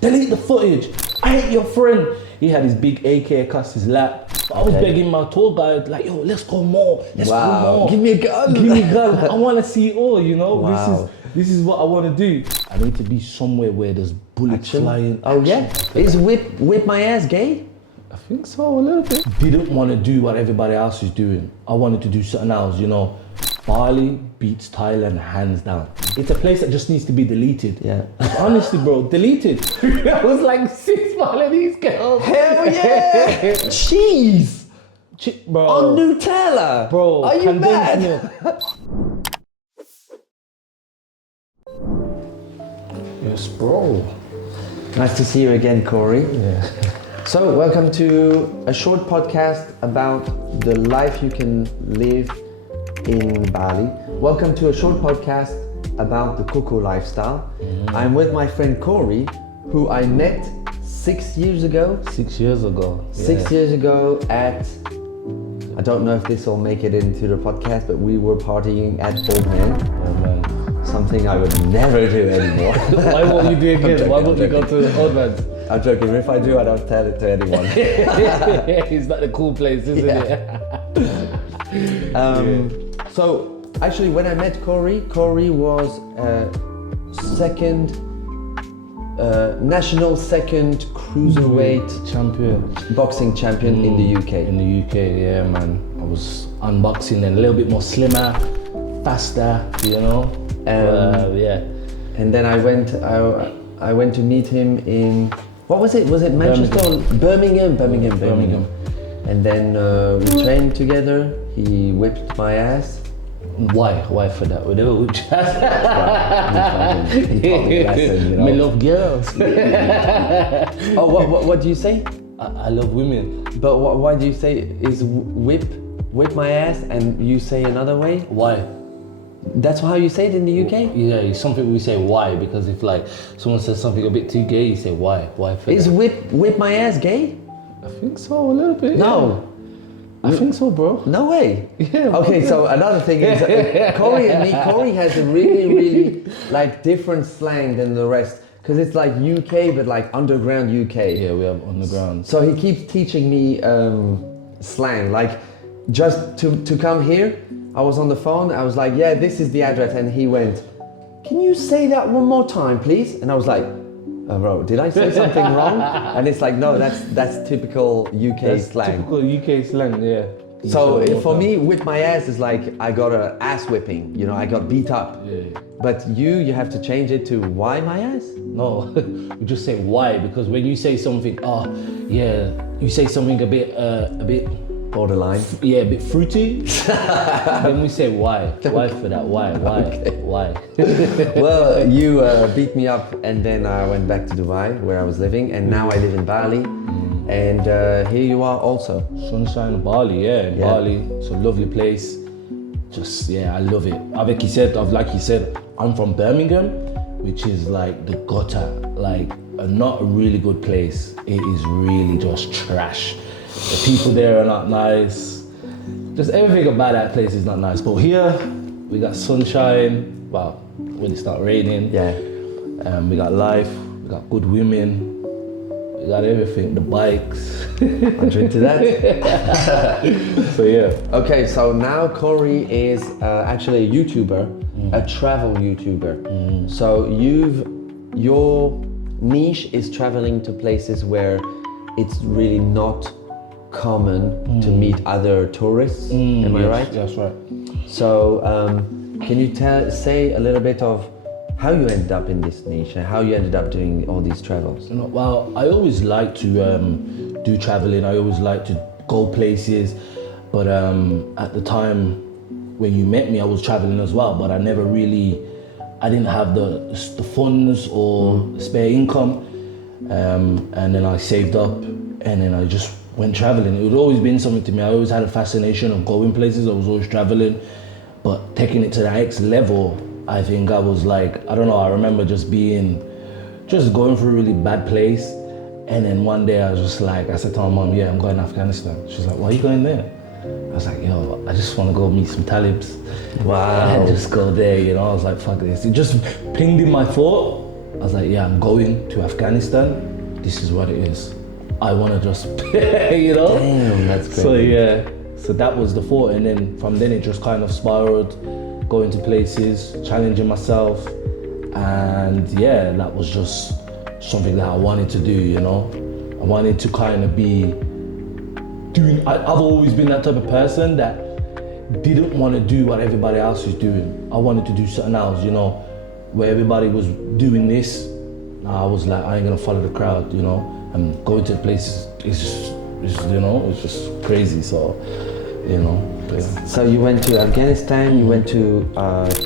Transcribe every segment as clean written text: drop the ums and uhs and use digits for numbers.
delete the footage. I hate your friend. He had his big AK across his lap. I was begging my tour guide, like, yo, let's go more. Let's go more. Give me a gun. Give me a gun. I want to see it all, you know? Wow. This is what I want to do. I need to be somewhere where there's bullets flying. Oh yeah? Is whip my ass gay? I think so, a little bit. Didn't want to do what everybody else is doing. I wanted to do something else, you know? Bali beats Thailand hands down. It's a place that just needs to be deleted. Yeah. Honestly, bro, deleted. I was like 6 Balinese girls. Hell yeah! Cheese! Bro. On Nutella! Bro, are you condensed mad? milk. Yes, bro. Nice to see you again, Corey. Yeah. So, welcome to a short podcast about the life you can live in Bali. Welcome to a short podcast about the Coco lifestyle. I'm with my friend Corey, who I met 6 years ago. 6 years ago. 6 years ago at, I don't know if this will make it into the podcast, but we were partying at Old Man. Oh man. Something I would never do anymore. Why won't you do it again? Why won't you go to the Old Man's? I'm joking, if I do, I don't tell it to anyone. It's not the cool place, isn't it? So, actually, when I met Corey was national second cruiserweight Champion. boxing champion in the UK. In the UK, yeah, man. I was unboxing and a little bit more slimmer, faster, you know. Yeah. And then I went to meet him in, what was it? Was it Manchester? Birmingham. Birmingham. And then we trained together. He whipped my ass. Why for that? We never whipped your ass. He taught me a lesson, you know. Me love girls. Oh, what do you say? I love women. But why do you say is whip my ass and you say another way? Why? That's how you say it in the UK? Yeah, some people we say why, because if like someone says something a bit too gay, you say why for Is that? whip my ass gay? I think so, a little bit. No. I think so, bro. No way. Yeah. Okay, so another thing is Corey has a really like different slang than the rest, because it's like UK but like underground UK. Yeah, we have underground. So he keeps teaching me slang. Like just to come here, I was on the phone, I was like, yeah, this is the address, and he went, can you say that one more time, please? And I was like, oh, bro, did I say something wrong? And it's like, no, that's typical UK slang. Typical UK slang, yeah. So for me, whip my ass is like I got a ass whipping, you know, I got beat up. Yeah. But you have to change it to why my ass? No, we just say why, because when you say something, you say something a bit Borderline. yeah, a bit fruity, then we say why. Why for that? Why? Okay. Why? Well, you beat me up, and then I went back to Dubai where I was living, and now I live in Bali. And here you are also. Sunshine Bali, yeah. Bali, it's a lovely place. Just, yeah, I love it. Like you said, I'm from Birmingham, which is like the gutter, like not a really good place. It is really just trash. The people there are not nice. Just everything about that place is not nice. But here, we got sunshine, well, when it starts raining. Yeah. We got life, we got good women. We got everything, the bikes. I'm into that. So yeah. Okay, so now Corey is actually a YouTuber, a travel YouTuber. So your niche is traveling to places where it's really not common to meet other tourists. Am I right? That's right. So can you say a little bit of how you ended up in this niche and how you ended up doing all these travels? Well, I always like to do traveling. I always like to go places. But at the time when you met me, I was traveling as well. But I didn't have the funds or spare income. And then I saved up, and then I just went traveling. It had always been something to me. I always had a fascination of going places. I was always traveling. But taking it to the next level, I think I was like, I don't know, I remember just going through a really bad place. And then one day I was just like, I said to my mom, yeah, I'm going to Afghanistan. She's like, why are you going there? I was like, yo, I just want to go meet some Talibs. Wow. And just go there, you know. I was like, fuck this. It just pinged in my thought. I was like, yeah, I'm going to Afghanistan. This is what it is. I want to just, you know? Damn, that's crazy. So yeah, so that was the thought. And then from then it just kind of spiraled, going to places, challenging myself. And yeah, that was just something that I wanted to do, you know? I wanted to kind of be doing, I've always been that type of person that didn't want to do what everybody else was doing. I wanted to do something else, you know, where everybody was doing this. I was like, I ain't gonna follow the crowd, you know, and going to places, you know, it's just crazy. So, you know. Yeah. So you went to Afghanistan, you went to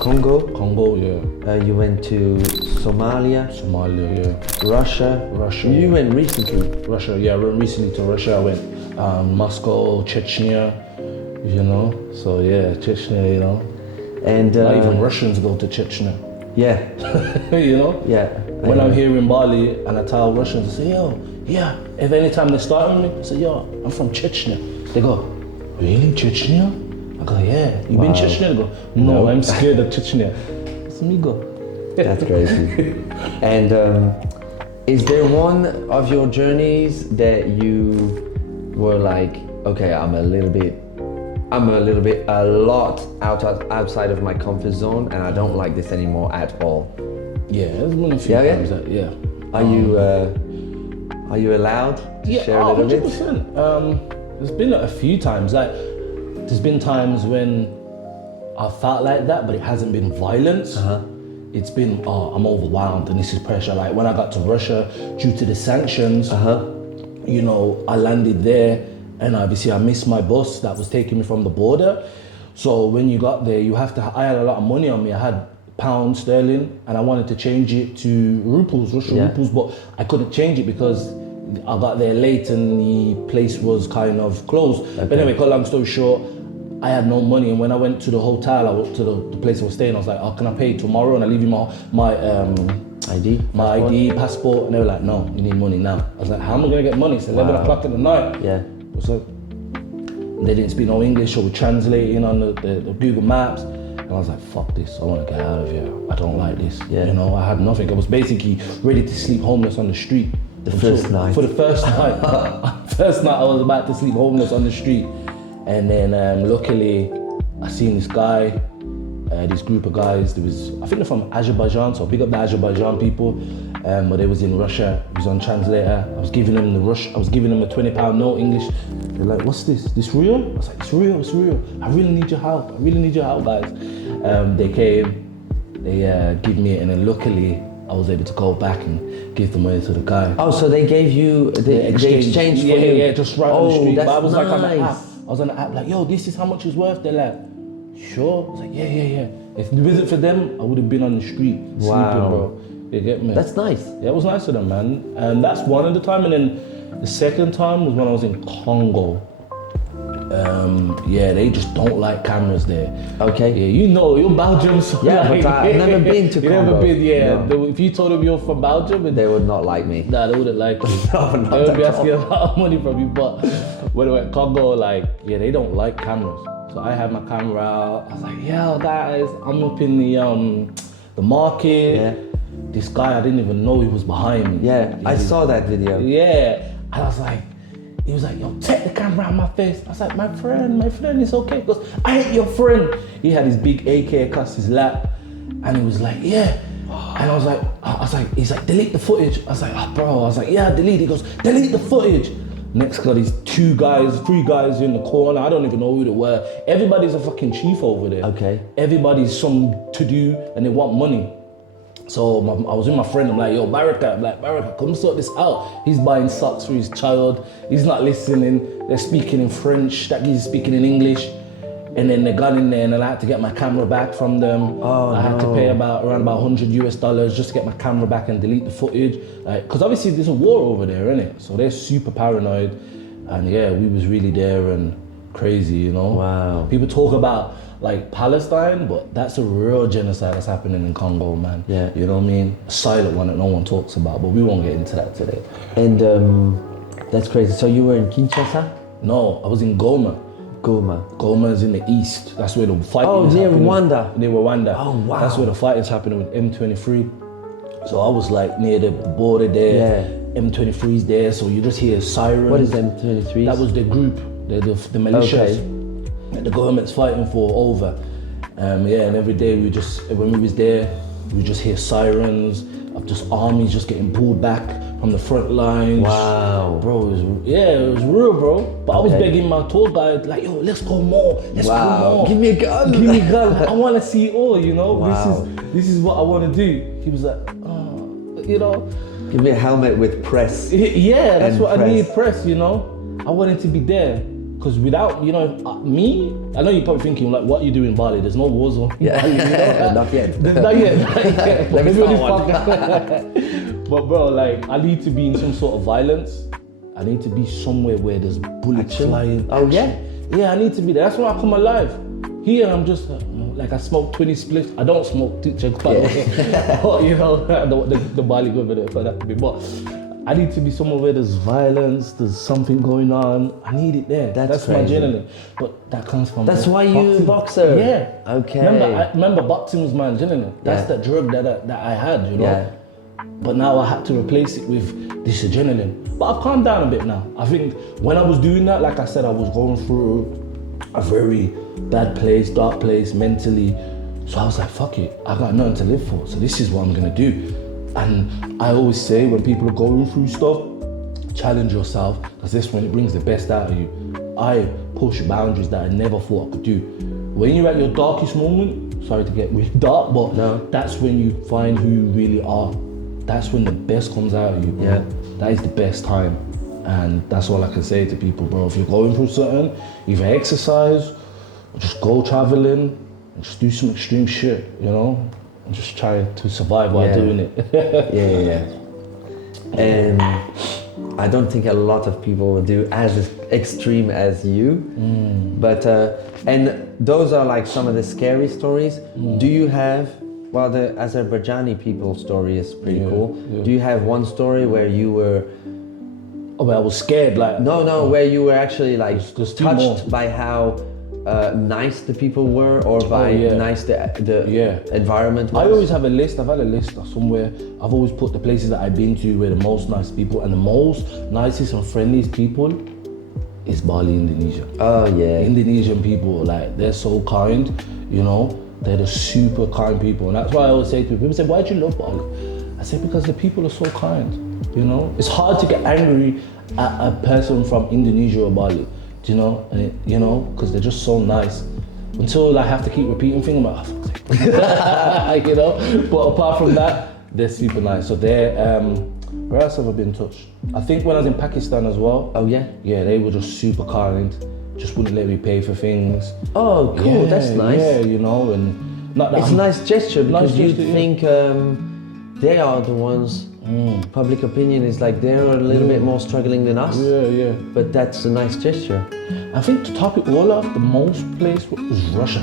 Congo. Congo, yeah. You went to Somalia. Somalia, yeah. Russia. You went recently. Russia, yeah. I went recently to Russia. I went Moscow, Chechnya, you know. So yeah, Chechnya, you know. And not even Russians go to Chechnya. Yeah. You know. Yeah. When I'm here in Bali and I tell Russians, I say, yo, yeah. If anytime they start with me, I say, yo, I'm from Chechnya. They go, really, Chechnya? I go, yeah. You been Chechnya? They go, no, I'm scared of Chechnya. It's me go. That's crazy. And is there one of your journeys that you were like, okay, I'm a lot outside of my comfort zone, and I don't like this anymore at all? Yeah, there's been a few times that, yeah. Are you allowed to share a little 100%. There's been a few times, like, there's been times when I felt like that, but it hasn't been violence. It's been, I'm overwhelmed and this is pressure. Like when I got to Russia, due to the sanctions, you know, I landed there and obviously I missed my bus that was taking me from the border. So when you got there, I had a lot of money on me. I had pounds sterling and I wanted to change it to rubles, Russian rubles, but I couldn't change it because I got there late and the place was kind of closed. Okay. But anyway, cut long story short, I had no money, and when I went to the hotel, I went to the place I was staying, I was like, oh, can I pay tomorrow? And I leave you my ID, passport, and they were like, no, you need money now. I was like, how am I gonna get money? It's 11 o'clock in the night. Yeah. So they didn't speak no English, so we translating on the Google Maps. And I was like, fuck this, I wanna get out of here. I don't like this. Yeah. You know, I had nothing. I was basically ready to sleep homeless on the street. For the first night, I was about to sleep homeless on the street. And then luckily, I seen this guy, this group of guys. I think they're from Azerbaijan, so big up the Azerbaijan people. But they was in Russia. He was on translator. I was giving them a £20 note English. They're like, what's this? This real? I was like, it's real. I really need your help, guys. They came, they give me it, and then luckily, I was able to go back and give the money to the guy. Oh, so they gave you the exchange for you? Yeah, just right on the street. That's but I was nice. like on the app. I was on the app like, yo, this is how much it's worth. They're like, sure? I was like, yeah. If it wasn't for them, I would have been on the street sleeping, bro. You get me? That's nice. Yeah, it was nice of them, man. And that's one of the time. And then the second time was when I was in Congo. They just don't like cameras there. Okay. Yeah, you know, you're Belgium. So yeah, but I've never been to Congo. You've never been, yeah. No. If you told them you're from Belgium, they would not like me. Nah, they wouldn't like you. No, not they would be at asking all. a lot of money from you. But when I went Congo, like, yeah, they don't like cameras. So I had my camera out. I was like, yo, guys, I'm up in the market. Yeah. This guy, I didn't even know he was behind me. Yeah, I saw that video. Yeah, and I was like, he was like, yo, take the camera out of my face. I was like, my friend, it's okay. He goes, I ain't your friend. He had his big AK across his lap, and he was like, yeah. And I was like, he's like, delete the footage. I was like, oh, bro. I was like, yeah, delete. He goes, delete the footage. Next got these 3 guys in the corner. I don't even know who they were. Everybody's a fucking chief over there. Okay. Everybody's some to do, and they want money. So I was with my friend, I'm like, yo, Baraka, come sort this out. He's buying socks for his child. He's not listening. They're speaking in French, that guy's speaking in English. And then they got in there and I had to get my camera back from them. I had to pay around about $100 just to get my camera back and delete the footage. Because obviously there's a war over there, innit? So they're super paranoid. And yeah, we was really there and crazy, you know? Wow. People talk about like Palestine, but that's a real genocide that's happening in Congo, man. Yeah. You know what I mean? A silent one that no one talks about, but we won't get into that today. And that's crazy. So you were in Kinshasa? No, I was in Goma. Goma is in the east. That's where the fighting is near happening. Rwanda. Near Rwanda. Oh, wow. That's where the fight is happening with M23. So I was like near the border there. Yeah. M23's there, so you just hear sirens. What is M23? That was the group, the militias that the government's fighting for over. Yeah, and every day when we was there, we just hear sirens of just armies just getting pulled back from the front lines. Wow. Bro, it was real, bro. But I was begging my tour guide, like, yo, let's go more. Let's go more. Give me a gun. Give me a gun. I want to see it all, you know? Wow. This is what I want to do. He was like, oh, you know? Give me a helmet with press. Yeah, that's what press. I need, press, you know? I wanted to be there. Because without, you know, me, I know you're probably thinking, like, what you do in Bali? There's no war zone. Yeah, Bali, you know? not yet. Not yet. Let me start one. But bro, like, I need to be in some sort of violence. I need to be somewhere where there's bullets flying. Oh, yeah? Yeah, I need to be there. That's why I come alive. Here, I'm just, like, I smoke 20 splits. I don't smoke, by the way. But, you know, the Bali government for that to be. But I need to be somewhere where there's violence, there's something going on. I need it there. That's my adrenaline. But that comes from That's why you boxer. Yeah. Okay. Remember boxing was my adrenaline. That's the drug that I had, you know. Yeah. But now I had to replace it with this adrenaline. But I've calmed down a bit now. I think when I was doing that, like I said, I was going through a very bad place, dark place mentally. So I was like, fuck it, I got nothing to live for. So this is what I'm gonna do. And I always say when people are going through stuff, challenge yourself, because this when it brings the best out of you. I push boundaries that I never thought I could do. When you're at your darkest moment, sorry to get really dark, but that's when you find who you really are. That's when the best comes out of you, bro. Yeah. That is the best time. And that's all I can say to people, bro. If you're going through something, either exercise, or just go traveling, and just do some extreme shit, you know? And just try to survive while doing it. Yeah. And I don't think a lot of people will do as extreme as you. But, and those are like some of the scary stories. Do you have, well, the Azerbaijani people story is pretty cool. Yeah. Do you have one story where you were... Oh, but I was scared, like... No, where you were actually like there's touched by how nice the people were, or by nice the environment was? I always have a list. I've had a list somewhere. I've always put the places that I've been to where the most nice people, and the most nicest and friendliest people is Bali, Indonesia. Oh yeah. Indonesian people, like, they're so kind, you know? They're the super kind people. And that's why I always say to people say, why do you love Bali? I say, because the people are so kind, you know? It's hard to get angry at a person from Indonesia or Bali. Do you know? And you know, because they're just so nice. Until I have to keep repeating things, I'm like, oh, fuck's sake. You know? But apart from that, they're super nice. So they're, where else have I been touched? I think when I was in Pakistan as well. Oh yeah? Yeah, they were just super kind. Just wouldn't let me pay for things. Oh, cool, that's nice. Yeah, you know, and not that it's a nice gesture, because you gesture, think they are the ones, public opinion is like they're a little bit more struggling than us. Yeah. But that's a nice gesture. I think to top it all off, the most place was Russia.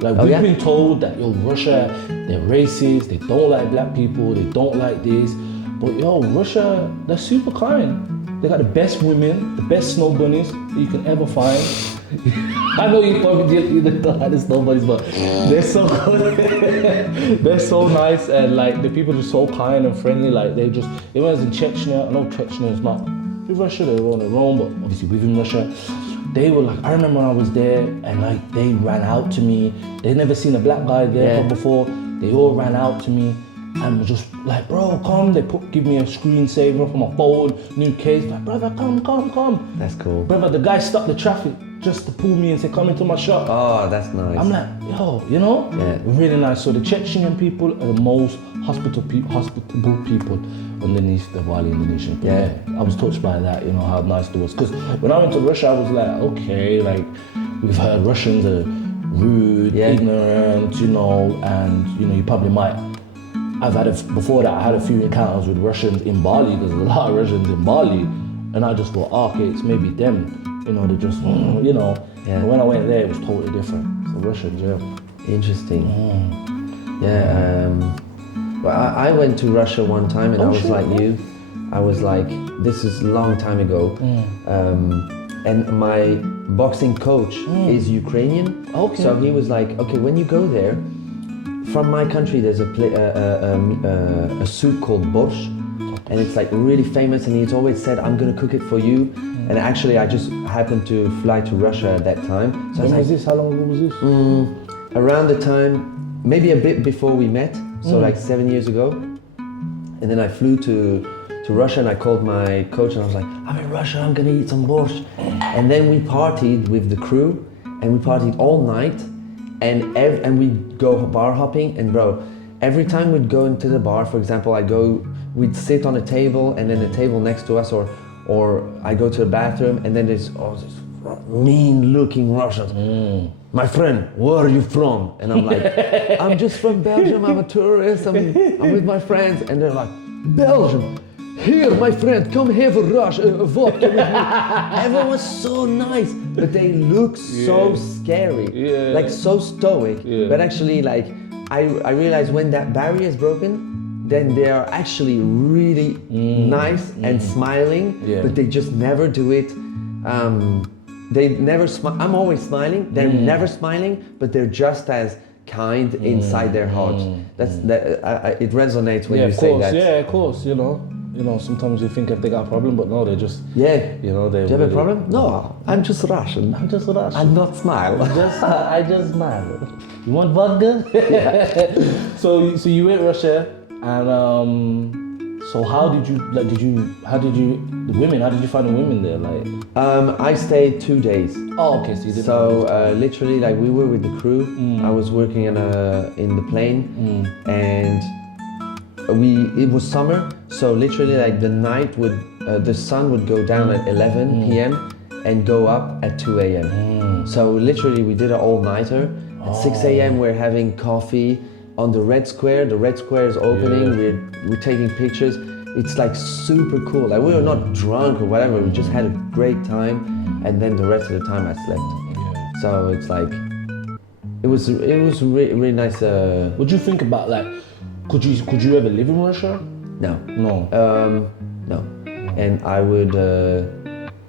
Like, we've been told that, yo, Russia, they're racist, they don't like black people, they don't like this. But yo, Russia, they're super kind. They got the best women, the best snow bunnies that you can ever find. I know you probably don't like the snow bunnies, but they're so good. They're so nice, and like the people are just so kind and friendly. Like they just, even as in Chechnya, I know Chechnya is not with Russia, they were on their own, but obviously within Russia, they were like, I remember when I was there, and like they ran out to me. They'd never seen a black guy there before. They all ran out to me. And were just like, bro, come. They give me a screensaver for my phone, new case. Like, brother, come. That's cool. Brother, the guy stopped the traffic just to pull me and say, come into my shop. Oh, that's nice. I'm like, yo, you know? Yeah. Really nice. So the Chechen people are the most hospitable people underneath the Bali Indonesian people. Yeah. I was touched by that, you know, how nice it was. Because when I went to Russia, I was like, okay, like, we've heard Russians are rude, ignorant, you know, and, you know, you probably might. Before that, I had a few encounters with Russians in Bali. There's a lot of Russians in Bali, and I just thought, okay, it's maybe them. You know, they just, you know. Yeah. But when I went there, it was totally different. So Russians, Interesting. Well, I went to Russia one time, and I was like you. I was like, this is a long time ago, and my boxing coach is Ukrainian. Okay. So he was like, okay, when you go there, from my country, there's a soup called borscht, and it's like really famous. And he's always said, "I'm gonna cook it for you." And actually, I just happened to fly to Russia at that time. So When was this? How long ago was this? around the time, maybe a bit before we met, so like 7 years ago. And then I flew to Russia, and I called my coach, and I was like, "I'm in Russia, I'm gonna eat some borscht." And then we partied with the crew, and we partied all night, and we'd go bar hopping, and bro, every time we'd go into the bar, for example, we'd sit on a table, and then a table next to us, or I go to the bathroom, and then there's all this mean-looking Russians. My friend, where are you from? And I'm like, I'm just from Belgium, I'm a tourist, I'm with my friends. And they're like, Belgium? Here, my friend, come have a vodka with me. Everyone was so nice, but they look so scary, like so stoic. But actually, like, I realized when that barrier is broken, then they are actually really nice and smiling, but they just never do it. They never smile. I'm always smiling. They're never smiling, but they're just as kind inside their hearts. It resonates when you say that. Yeah, of course. You know, sometimes you think if they got a problem, but no, they just. Yeah. You know, they. Do you have a problem? No, I'm just Russian. I'm just Russian. I'm not smile. I just smile. You want vodka? Yeah. So you went Russia, and so how did you find the women there? Like, I stayed 2 days. oh, okay, so you did. So literally, like, we were with the crew. I was working in the plane, and it was summer. So literally, like, the sun would go down at 11 p.m. and go up at 2 a.m. So literally, we did an all-nighter. At 6 a.m. we're having coffee on the Red Square. The Red Square is opening. We're taking pictures. It's like super cool. Like, we were not drunk or whatever. We just had a great time, and then the rest of the time I slept. So it's like, it was really nice. What do you think about, like, could you ever live in Russia? No. No. And I would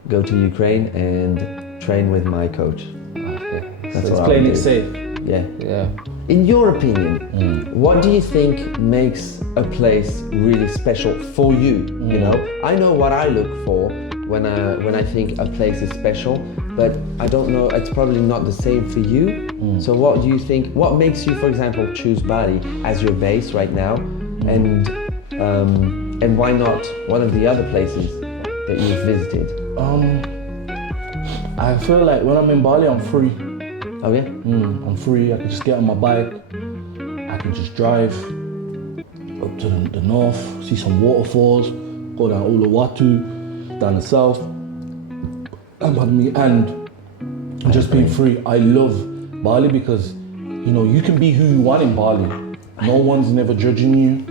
go to Ukraine and train with my coach. That's it's playing it safe. Yeah. In your opinion, what do you think makes a place really special for you? You know, I know what I look for when I think a place is special, but I don't know. It's probably not the same for you. So what do you think? What makes you, for example, choose Bali as your base right now, and why not one of the other places that you've visited? I feel like when I'm in Bali, I'm free. Oh yeah? I'm free. I can just get on my bike. I can just drive up to the north, see some waterfalls, go down Uluwatu, down the south, and just being free. I love Bali because, you know, you can be who you want in Bali. No one's never judging you.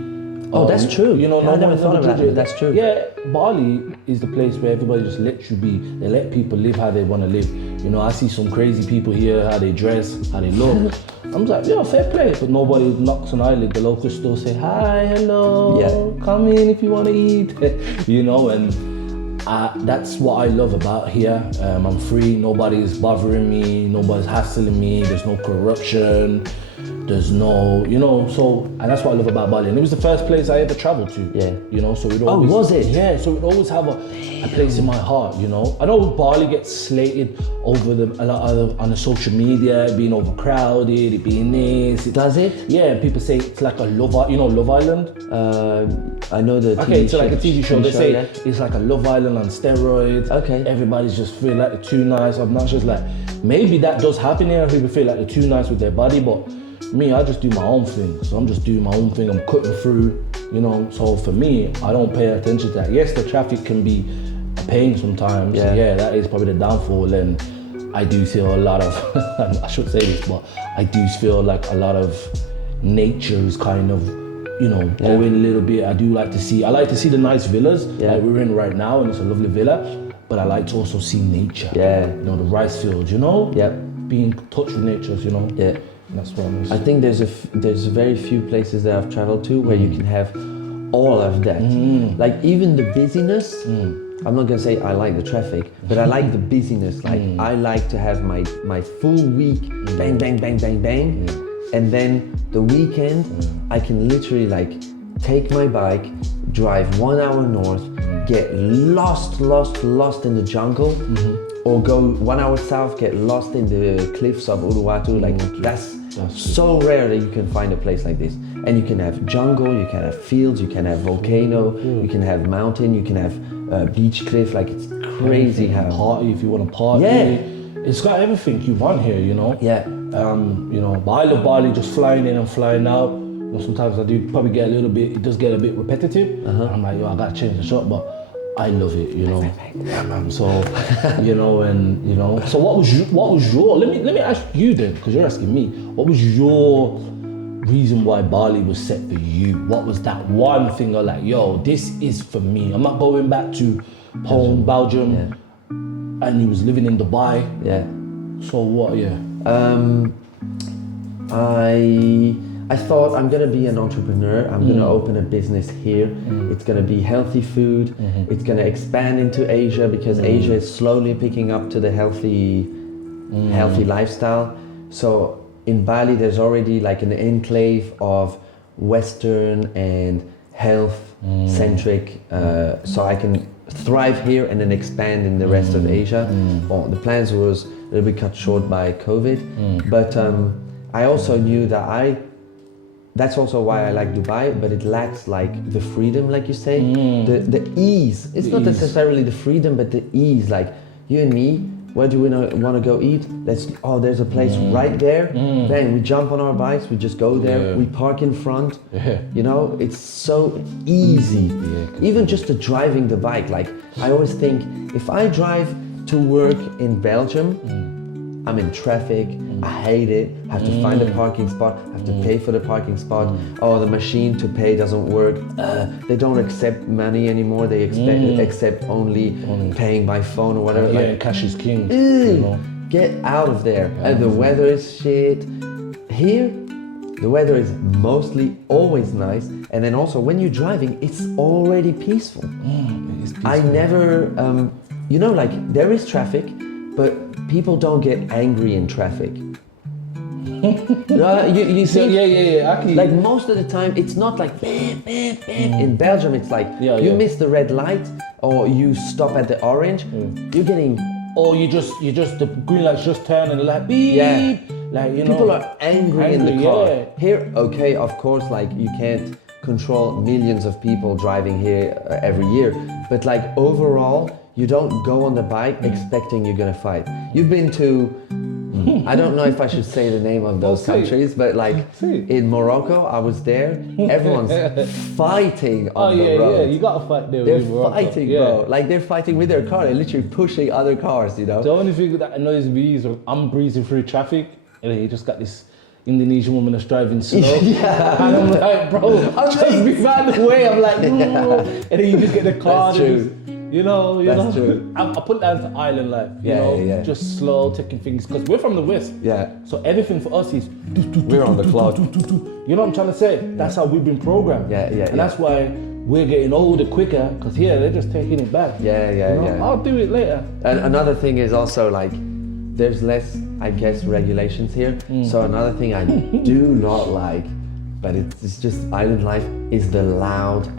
Oh, that's true. You know, yeah, no I never one's thought never about judging. it. That's true. Yeah, Bali is the place where everybody just lets you be. They let people live how they want to live. You know, I see some crazy people here, how they dress, how they look. I'm just like, yeah, fair play. But nobody knocks an eyelid. The locals still say, hi, hello, come in if you want to eat. You know, and that's what I love about here. I'm free, nobody's bothering me, nobody's hassling me, there's no corruption, there's no, you know, so, and that's what I love about Bali. And it was the first place I ever traveled to. Yeah. You know, so we'd always... Oh, was it? Yeah, so we'd always have a place in my heart, you know. I know Bali gets slated over on the social media, being overcrowded, it being this. Does it? Yeah, people say it's like a Love Island. I know the TV Okay, it's like a TV show. They say yeah. it's like a Love Island on steroids. Okay. Everybody's just feel like they're too nice, obnoxious. Like, maybe that does happen here. People feel like they're too nice with their body, but me, I just do my own thing. So I'm just doing my own thing. I'm cutting through, you know. So for me, I don't pay attention to that. Yes, the traffic can be a pain sometimes. Yeah, that is probably the downfall. And I do feel a lot of, I should say this, but I do feel like a lot of nature is kind of, you know, going a little bit. I like to see the nice villas like we're in right now, and it's a lovely villa, but I like to also see nature. Yeah. You know, the rice fields, you know? Yeah. Being in touch with nature, you know? Yeah. That's what I'm saying. I think there's very few places that I've traveled to where you can have all of that. Like, even the busyness, I'm not gonna say I like the traffic, but I like the busyness. Like, I like to have my full week, bang, bang, bang, bang, bang. and then the weekend I can literally like take my bike, drive 1 hour north, get lost in the jungle, or go 1 hour south, get lost in the cliffs of Uluwatu. Like that's so rare that you can find a place like this. And you can have jungle, you can have fields, you can have volcano, you can have mountain, you can have beach cliff. Like it's crazy how party if you want to party. Yeah. It's got everything you want here, you know. Yeah. You know, but I love Bali, just flying in and flying out. You know, sometimes I do probably get a little bit. It does get a bit repetitive. I'm like, yo, I gotta change the shot, but I love it, you know. Yeah, man. So, you know, and you know. So what was your? Let me ask you then, because you're asking me. What was your reason why Bali was set for you? What was that one thing you're like, yo, this is for me. I'm not going back to home, Belgium. Yeah. And he was living in Dubai. Yeah. So what? Yeah. I thought I'm gonna be an entrepreneur. I'm gonna open a business here. It's gonna be healthy food. It's gonna expand into Asia because Asia is slowly picking up to the healthy lifestyle. So in Bali, there's already like an enclave of Western and health-centric. So I can thrive here and then expand in the rest of Asia. Well, the plans was a little bit cut short by COVID, but I also knew that that's also why I like Dubai, but it lacks like the freedom, like you say, the ease. It's not necessarily the freedom, but the ease. Like you and me, where do we want to go eat? There's a place right there. Then we jump on our bikes, we just go there. We park in front. You know, it's so easy. Even just the driving the bike. Like I always think, if I drive to work in Belgium, I'm in traffic, I hate it, I have to find a parking spot, I have to pay for the parking spot, oh, the machine to pay doesn't work, they don't accept money anymore, they accept only paying by phone or whatever. Yeah, like, cash is king. You know? Get out of there. And the weather is shit. Here, the weather is mostly always nice, and then also when you're driving, it's already peaceful. It is peaceful. I never, you know, like there is traffic, but people don't get angry in traffic. You see? Yeah. Like most of the time, it's not like bam, bam, bam. In Belgium, it's like you miss the red light or you stop at the orange. You're getting, or you just the green light's just turn and like beep. Yeah. Like you know. people are angry in the car. Yeah. Here, okay, of course, like you can't control millions of people driving here every year, but like overall, you don't go on the bike expecting you're gonna fight. You've been to, I don't know if I should say the name of those countries, but like in Morocco, I was there, everyone's fighting on the road. Yeah, you gotta fight there. They're fighting, bro. Like they're fighting with their car, they're literally pushing other cars, you know? The only thing that annoys me is when I'm breezing through traffic and then you just got this Indonesian woman that's driving slow. And I'm like, bro, just be out the way. I'm like, and then you just get the car. That's true. You know. That's true. I put that as island life, you know, just slow, taking things, because we're from the West. Yeah. So everything for us is We're on the clock. You know what I'm trying to say? That's how we've been programmed. And that's why we're getting older quicker, because here they're just taking it back. You know? I'll do it later. And another thing is also like, there's less, I guess, regulations here. So another thing I do not like, but it's just island life, is the loud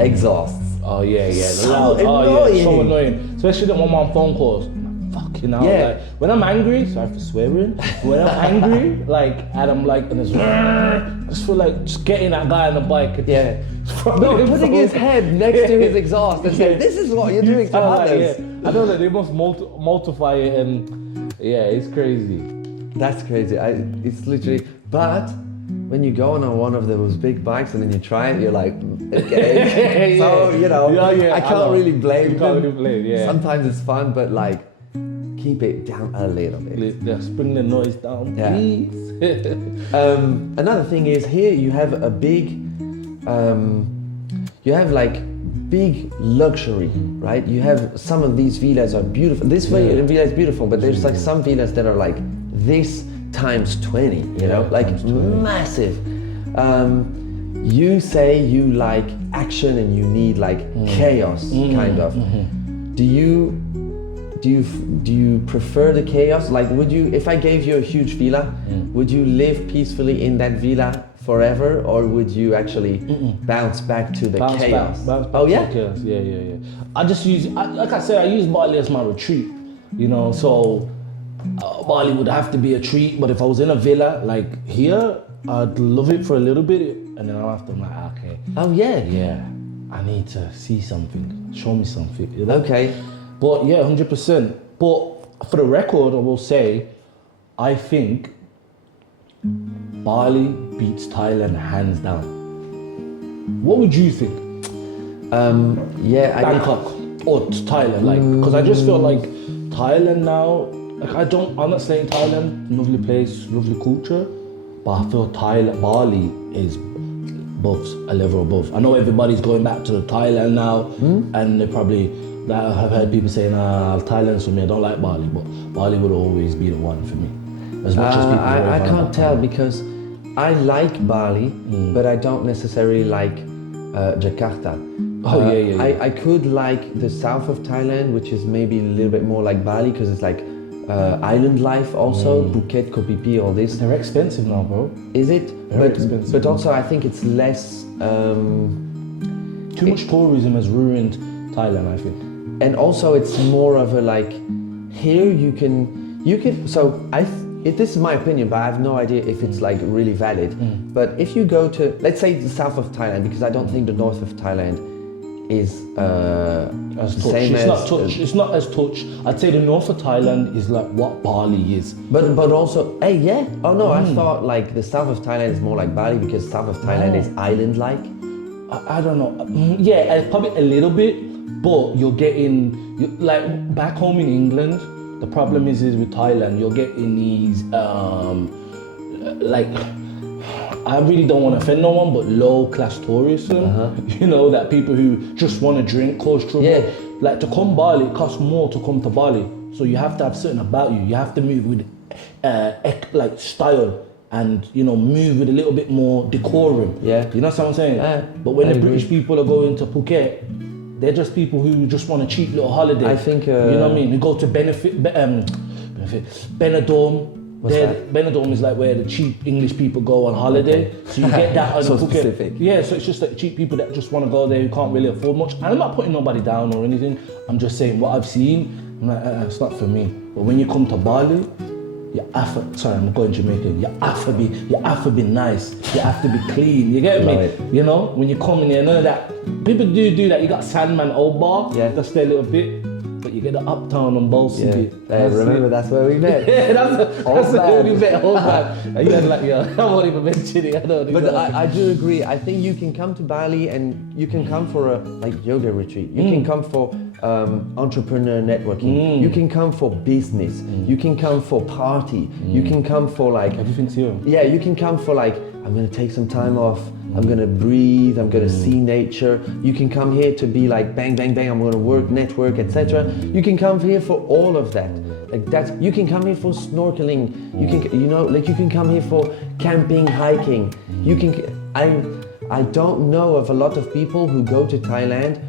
exhausts. Oh yeah, the So loud. Oh annoying. yeah, so annoying. Especially them on phone calls. Fucking hell. Yeah. Like, when I'm angry, sorry for swearing. When I'm angry, like, and I'm like, and it's, I just feel like just getting that guy on the bike. And Putting his head next to his exhaust and saying, "This is what you're doing to others." I know that they must multiply it, and it's crazy. That's crazy. It's literally. But when you go on one of those big bikes and then you try it, you're like, okay. So you know, I can't really blame. You can't really blame. Sometimes it's fun, but like, keep it down a little bit. Just bring the noise down, please. Another thing is here you have a big, you have like big luxury, right? You have some of these villas are beautiful. This villa is beautiful, but there's like some villas that are like this times 20, you know, like massive. You say you like action and you need like chaos, kind of. Do do you prefer the chaos? Like, would you, if I gave you a huge villa, would you live peacefully in that villa forever, or would you actually bounce back to the chaos? Bounce back oh to yeah, the chaos. Yeah. I just use, like I said, I use Bali as my retreat. You know, so Bali would have to be a treat. But if I was in a villa like here, I'd love it for a little bit, and then after I'm like, okay. Oh yeah. Yeah, I need to see something. Show me something. You know? Okay. But yeah, 100%. But for the record, I will say, I think Bali beats Thailand hands down. What would you think? Bangkok or Thailand, like, because I just feel like Thailand now, like I'm not saying Thailand, lovely place, lovely culture, but I feel Bali is above, a level above. I know everybody's going back to Thailand now, and they probably, I've heard people saying, Thailand's for me, I don't like Bali, but Bali would always be the one for me. As much as people I can't tell, because I like Bali, but I don't necessarily like Jakarta. I could like the south of Thailand, which is maybe a little bit more like Bali, because it's like island life also, Phuket, Koh Phi Phi, all this. They're expensive now, bro. Is it? Very expensive. But also I think it's less... Too much tourism has ruined Thailand, I think. And also it's more of a like, here you can, so this is my opinion, but I have no idea if it's like really valid. But if you go to, let's say the south of Thailand, because I don't think the north of Thailand is as touch. same it's as not touch. It's not as touch. I'd say the north of Thailand is like what Bali is. But also, hey, yeah. Oh no, I thought like the south of Thailand is more like Bali, because south of Thailand is island-like. I don't know. Yeah, probably a little bit, but you're getting like back home in England. The problem is with Thailand, you're getting these like, I really don't want to offend no one, but low class tourism. You know, that people who just want to drink cause trouble. Yeah. Like to come Bali, it costs more to come to Bali. So you have to have something about you. You have to move with like style, and you know, move with a little bit more decorum. Yeah. You know what I'm saying? But when the British people are going to Phuket, they're just people who just want a cheap little holiday. I think you know what I mean. Who go to Benidorm. Benidorm is like where the cheap English people go on holiday. Okay. So you get that on so Phuket. Specific. Yeah, so it's just like cheap people that just want to go there who can't really afford much. And I'm not putting nobody down or anything. I'm just saying what I've seen. I'm like, it's not for me. But when you come to Bali, I'm going Jamaican. You have to be nice. You have to be clean. You get me? It. You know, when you come in here, none of that. People do that. You got Sandman Old Bar. Yeah. That's their little bit. But you get the Uptown and Bolson bit. Remember, that's where we met. Yeah, that's where we met. Old man. And you had like, I won't even mention it. But I do agree. I think you can come to Bali and you can come for a yoga retreat. You can come for entrepreneur networking. You can come for business. You can come for party. You can come for like... Everything's here. Yeah, you can come for like, I'm going to take some time off. I'm going to breathe. I'm going to see nature. You can come here to be like bang, bang, bang. I'm going to work, network, etc. You can come here for all of that. Like that. You can come here for snorkeling. You can, you can come here for camping, hiking. You can. I don't know of a lot of people who go to Thailand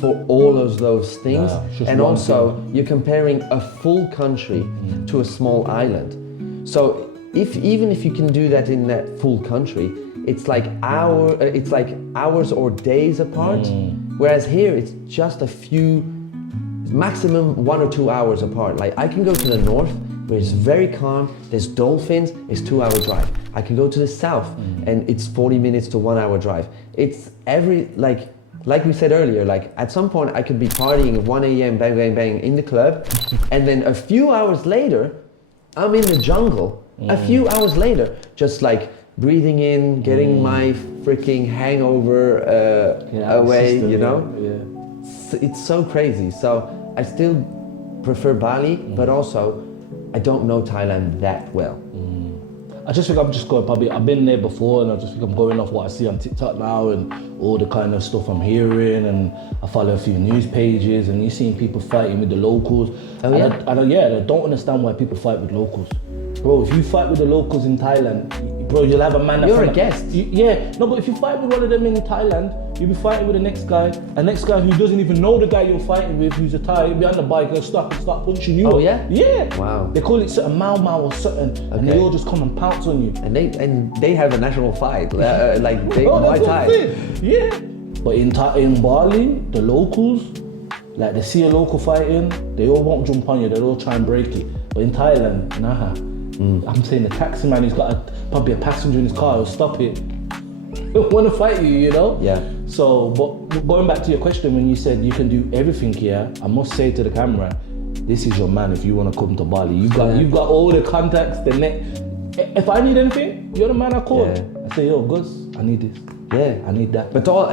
for all of those things. And also, you're comparing a full country to a small island. So even if you can do that in that full country, it's like hours or days apart. Whereas here, it's just a few, maximum 1 or 2 hours apart. Like I can go to the north, where it's very calm, there's dolphins, it's 2-hour drive. I can go to the south, and it's 40 minutes to 1 hour drive. It's like we said earlier, like at some point I could be partying at 1 a.m, bang, bang, bang in the club, and then a few hours later, I'm in the jungle. A few hours later, just like breathing in, getting my freaking hangover away, you know? Yeah. It's so crazy. So I still prefer Bali, but also I don't know Thailand that well. I just think I'm just going I've been there before, and I just think I'm going off what I see on TikTok now and all the kind of stuff I'm hearing, and I follow a few news pages, and you're seeing people fighting with the locals. Oh yeah? I don't understand why people fight with locals. Bro, if you fight with the locals in Thailand, bro, you'll have a man that's... You're a guest. But if you fight with one of them in Thailand, you'll be fighting with the next guy who doesn't even know the guy you're fighting with, who's a Thai, he'll be on the bike and start punching you. Oh, up. yeah? Yeah. Wow. They call it something Mau or something, and they all just come and pounce on you. And they have a national fight, like they Oh, Muay that's what Thai. I'm saying. Yeah. But in Bali, the locals, like they see a local fighting, they all won't jump on you, they all try and break it. But in Thailand, nah. I'm saying the taxi man, he's got probably a passenger in his car, he'll stop it. He'll want to fight you, you know? Yeah. So, but going back to your question, when you said you can do everything here, I must say to the camera, this is your man if you want to come to Bali. You've got all the contacts, the net. If I need anything, you're the man I call. Yeah. I say, yo, Gus, I need this. Yeah, I need that. But all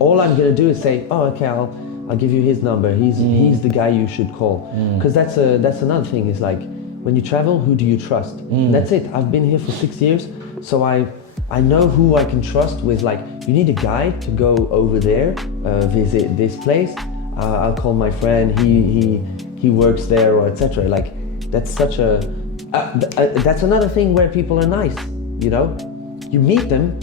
all I'm gonna do is say, oh, okay, I'll give you his number. He's the guy you should call. Because that's another thing. Is like when you travel, who do you trust? That's it. I've been here for 6 years, so I know who I can trust with. Like, you need a guide to go over there, visit this place. I'll call my friend. He works there, or etc. Like, that's such a that's another thing where people are nice. You know, you meet them.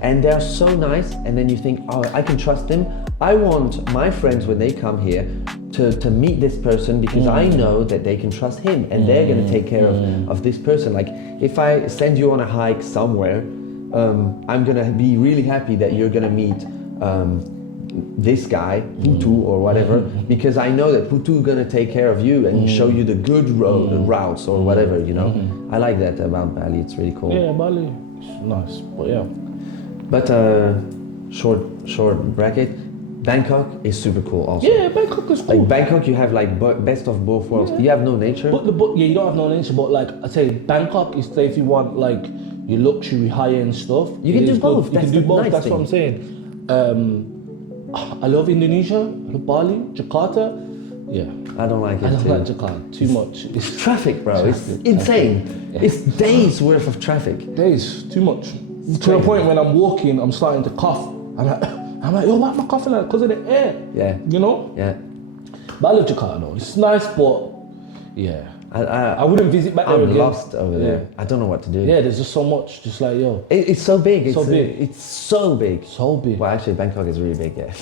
And they're so nice, and then you think, oh, I can trust them. I want my friends when they come here to meet this person because I know that they can trust him and they're gonna take care of this person. Like, if I send you on a hike somewhere, I'm gonna be really happy that you're gonna meet this guy, Putu or whatever, because I know that Putu is gonna take care of you and show you the good routes or whatever, you know. I like that about Bali, it's really cool. Yeah, Bali, it's nice, but yeah. But short bracket, Bangkok is super cool also. Yeah, Bangkok is cool. Like Bangkok, you have like best of both worlds. You have no nature. But you don't have no nature. But like I say, Bangkok is if you want like your luxury high-end stuff. You can do both. You can do both. Nice That's thing. what I'm saying. I love Indonesia. I love Bali, Jakarta. Yeah. I don't like it I don't too. like Jakarta too much. It's Traffic, bro. It's insane. Yeah. It's days worth of traffic. days too much. To the crazy. point when I'm walking, I'm starting to cough. I'm like, yo, why am I coughing like? Because of the air. Yeah. You know. Yeah. But I love Jakarta though. It's nice, but yeah. I wouldn't visit back there I'm again. lost over there. I don't know what to do. Yeah, there's just so much. Just like, yo. It's so big. It's So big. It's so big. So big. Well, actually, Bangkok is really big. Yeah.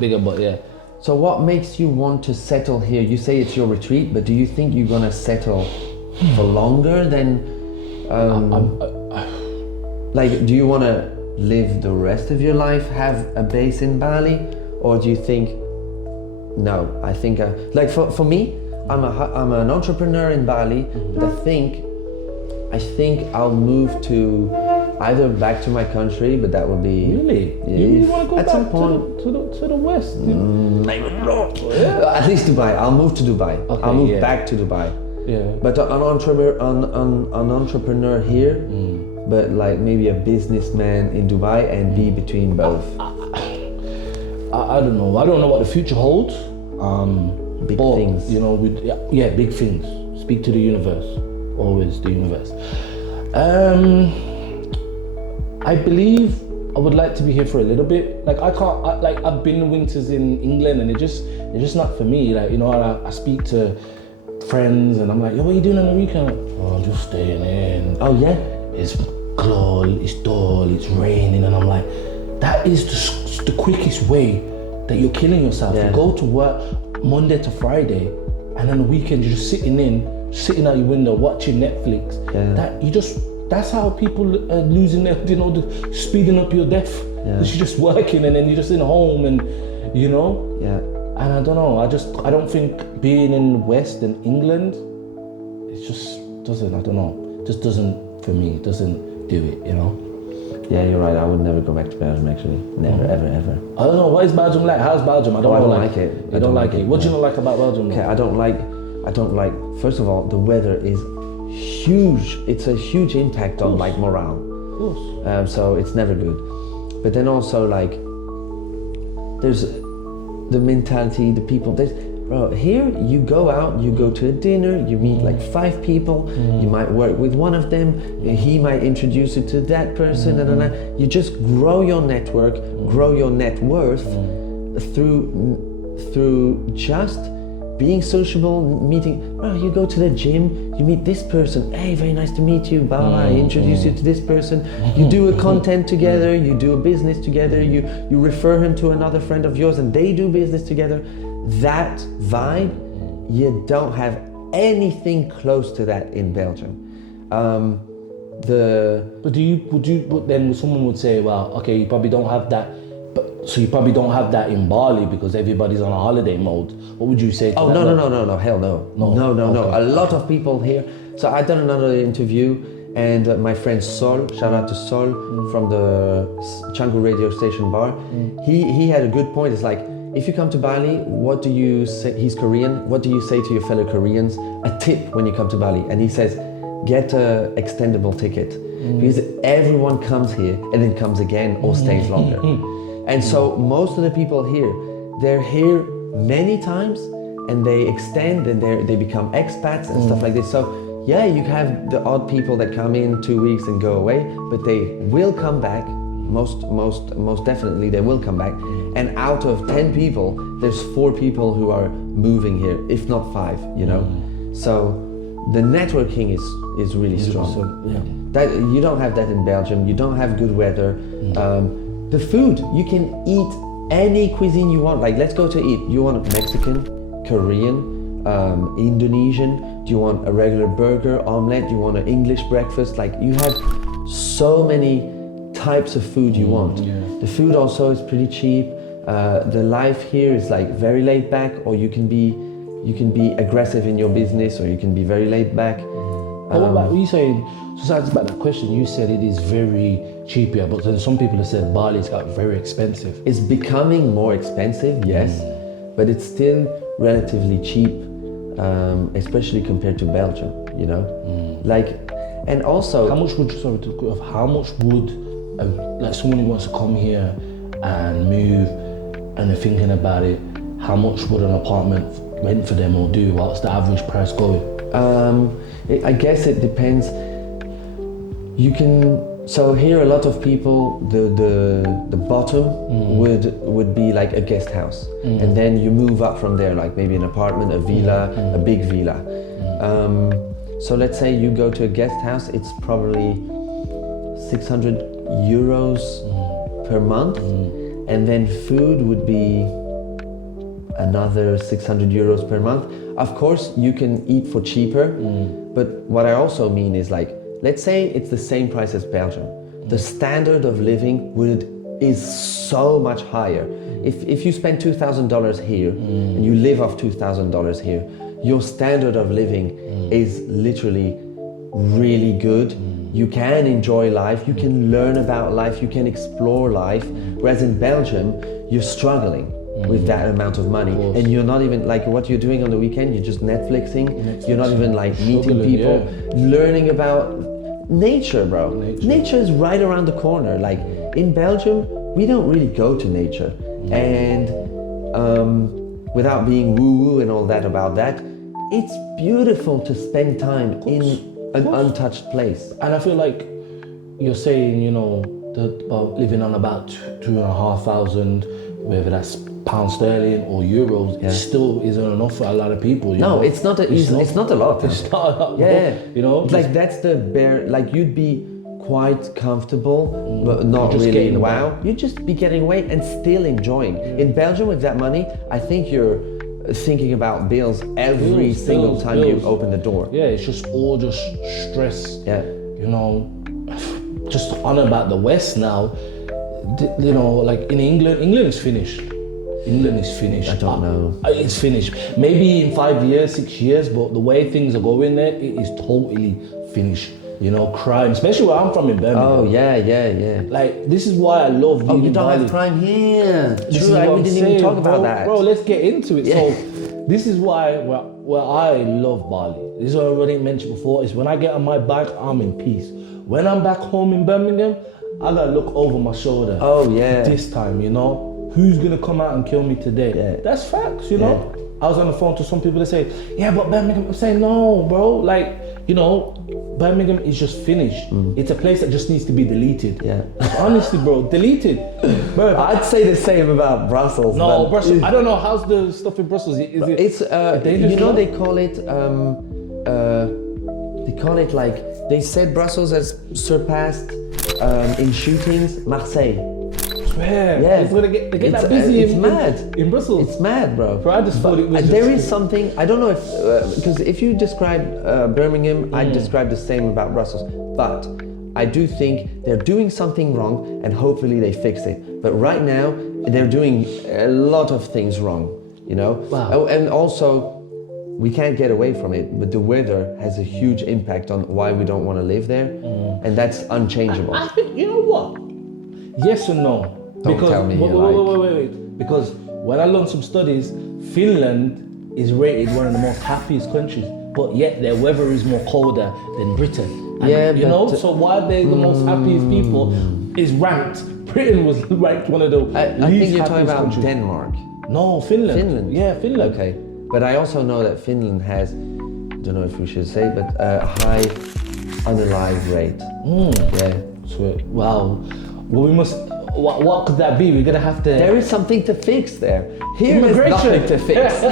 Bigger, but yeah. So, what makes you want to settle here? You say it's your retreat, but do you think you're gonna settle for longer than? Like, do you want to live the rest of your life, have a base in Bali, or do you think, no, I think, like for me, I'm an entrepreneur in Bali, but I think I'll move to either back to my country, but that would be... Really? Yeah, You really want to go at back some point, to the west? maybe not. At least Dubai. I'll move to Dubai. Okay, I'll move yeah. back to Dubai. Yeah. But an entrepreneur here, but like maybe a businessman in Dubai and be between both. I don't know. I don't know what the future holds. Big but, things. You know, yeah, big things. Speak to the universe. Always the universe. I believe I would like to be here for a little bit. Like I've been winters in England and they're just not for me. Like, you know, I speak to friends and I'm like, yo, what are you doing on the weekend? Oh, I'm just staying in. Oh yeah? It's cold, it's dull, it's raining, and I'm like, that is the quickest way that you're killing yourself. Yeah. You go to work Monday to Friday, and on the weekend you're just sitting out your window watching Netflix. Yeah. That's how people are losing their, you know, speeding up your death. Yeah. You're just working and then you're just in home and, you know. Yeah. And I don't know. I don't think being in the West and England, it just doesn't. I don't know. It just doesn't for me. It doesn't do it. You know. Yeah, you're right. I would never go back to Belgium actually. Never, ever, ever. I don't know. What is Belgium like? How's Belgium? I don't like it. I don't like it. What do you not like about Belgium? Okay, I don't like. First of all, the weather is huge. It's a huge impact on like morale. Of course. So it's never good. But then also like, there's the mentality, the people. Bro, here you go out, you go to a dinner, you meet like 5 people, you might work with one of them, he might introduce you to that person, and you just grow your network, grow your net worth through just being sociable, meeting. Oh, you go to the gym, you meet this person. Hey, very nice to meet you. Blah blah. I introduce you to this person. You do a content together. You do a business together. You refer him to another friend of yours, and they do business together. That vibe, you don't have anything close to that in Belgium. But then someone would say, well, okay, you probably don't have that. So you probably don't have that in Bali because everybody's on a holiday mode. What would you say to that? No, hell no. No. A lot of people here. So I done another interview, and my friend Sol, shout out to Sol from the Canggu radio station bar. He had a good point. It's like, if you come to Bali, what do you say? He's Korean. What do you say to your fellow Koreans? A tip when you come to Bali. And he says, get a extendable ticket because everyone comes here and then comes again or stays longer. And so most of the people here, they're here many times and they extend and they become expats and stuff like this. So yeah, you have the odd people that come in 2 weeks and go away, but they will come back. Most definitely they will come back. And out of 10 people, there's 4 people who are moving here, if not 5, you know. So the networking is really strong. So, yeah. That you don't have that in Belgium. You don't have good weather. The food, you can eat any cuisine you want. Like, let's go to eat. You want Mexican, Korean, Indonesian? Do you want a regular burger, omelette? Do you want an English breakfast? Like, you have so many types of food you want. The food also is pretty cheap. The life here is like very laid back, or you can be aggressive in your business, or you can be very laid back. But what about you saying, so that's about that question, you said it is very cheap here, but then some people have said Bali's got very expensive. It's becoming more expensive, yes, but it's still relatively cheap, especially compared to Belgium, you know? Like, and also... How much would like someone who wants to come here and move and they're thinking about it, how much would an apartment rent for them or do? What's the average price going? I guess it depends. You can, so here a lot of people, the bottom would be like a guest house, and then you move up from there, like maybe an apartment, a villa, a big villa. So let's say you go to a guest house, it's probably 600 euros per month, and then food would be another 600 euros per month. Of course, you can eat for cheaper, but what I also mean is, like, let's say it's the same price as Belgium. The standard of living is so much higher. If you spend $2,000 here and you live off $2,000 here, your standard of living is literally really good. You can enjoy life, you can learn about life, you can explore life. Whereas in Belgium, you're struggling with that amount of money, and you're not even, like, what you're doing on the weekend, you're just Netflixing. You're not even like meeting people, learning about nature, bro. Nature is right around the corner. Like, in Belgium, we don't really go to nature, and without being woo-woo and all that about that, it's beautiful to spend time in an untouched place. And I feel like you're saying, you know, about living on about 2,500, whether that's pound sterling or euros, it still isn't enough for a lot of people. You know? It's not a lot. It's not a lot. Yeah. You know, like, that's the bare, like, you'd be quite comfortable, but not really wow. You'd just be getting away and still enjoying. In Belgium, with that money, I think you're thinking about bills every single time you open the door. Yeah, it's just all just stress. Yeah. You know, just on about the West now. You know, like in England is finished. England is finished. I don't know. It's finished. Maybe in 5 years, 6 years, but the way things are going there, it is totally finished. You know, crime, especially where I'm from in Birmingham. Oh, yeah. Like, this is why I love Oh, you don't have crime here. True, we didn't even talk about that. Bro, let's get into it. Yeah. So, this is why where I love Bali. This is what I already mentioned before, is when I get on my bike, I'm in peace. When I'm back home in Birmingham, I gotta look over my shoulder. Oh, yeah. This time, you know? Who's gonna come out and kill me today? Yeah. That's facts, you know? I was on the phone to some people that say, yeah, but Birmingham, I'm saying, no, bro. Like, you know, Birmingham is just finished. It's a place that just needs to be deleted. Yeah. Honestly, bro, deleted. Bro, I'd say the same about Brussels. no, but Brussels. I don't know how's the stuff in Brussels. Is it? It's dangerous you know, enough? they call it like, they said Brussels has surpassed in shootings Marseille. Swear. Yeah, It's gonna get, they get that busy. It's mad. In Brussels. It's mad, bro. Bro, I just thought it was. There just, is something, I don't know if, because if you describe Birmingham, I'd describe the same about Brussels. But I do think they're doing something wrong and hopefully they fix it. But right now, they're doing a lot of things wrong, you know? Wow. Oh, and also, we can't get away from it, but the weather has a huge impact on why we don't want to live there. And that's unchangeable. I think, you know what? Yes and no. Don't tell me you wait. Because when I learned some studies, Finland is rated one of the most happiest countries, but yet their weather is more colder than Britain. And, Yeah, you but- know, so why they're the most happiest people is ranked. Britain was ranked one of the I least think you're talking happiest about countries. Denmark. No, Finland. Finland? Yeah, Finland. Okay, but I also know that Finland has, I don't know if we should say, but a high unalive rate. Yeah. So, wow. Well, we must. What could that be? We're gonna have to. There is something to fix there. Here is nothing to fix.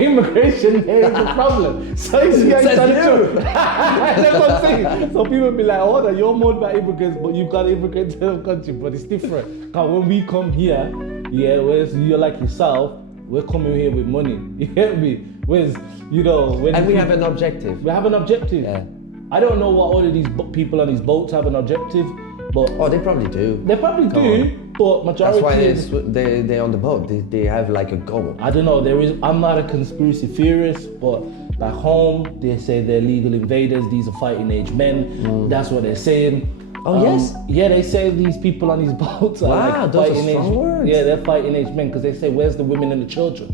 Immigration here is the problem. So you see, Says that's you. what I'm saying. So people be like, "Oh, you're more about immigrants, but you've got immigrants in the country." But it's different. Cause when we come here, yeah, whereas you're like yourself, we're coming here with money. You get me? Whereas, you know, when And we have an objective. we have an objective. Yeah. I don't know what all of these people on these boats have an objective, but Oh, they probably do. they probably do. But majority. That's why they're on the boat. They have like a goal. I don't know. I'm not a conspiracy theorist, but back home they say they're legal invaders. These are fighting age men. That's what they're saying. Oh, yes? Yeah, they say these people on these boats are Wow, like those are fighting strong age. words. Yeah, they're fighting age men because they say, "Where's the women and the children?"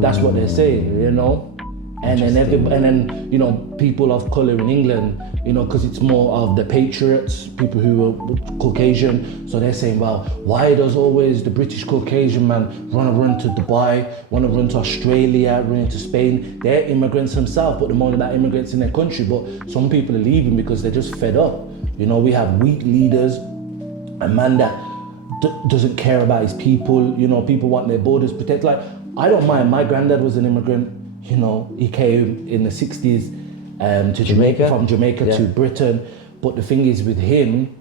That's what they're saying, you know. And then you know, people of color in England, you know, because it's more of the patriots, people who are Caucasian. So they're saying, well, why does always the British Caucasian man run to Dubai, want to run to Australia, run into Spain? They're immigrants themselves, but the more about immigrants in their country. But some people are leaving because they're just fed up. You know, we have weak leaders, a man that doesn't care about his people. You know, people want their borders protected. Like, I don't mind. My granddad was an immigrant. You know, he came in the 60s to Jamaica, from Jamaica to Britain. But the thing is with him,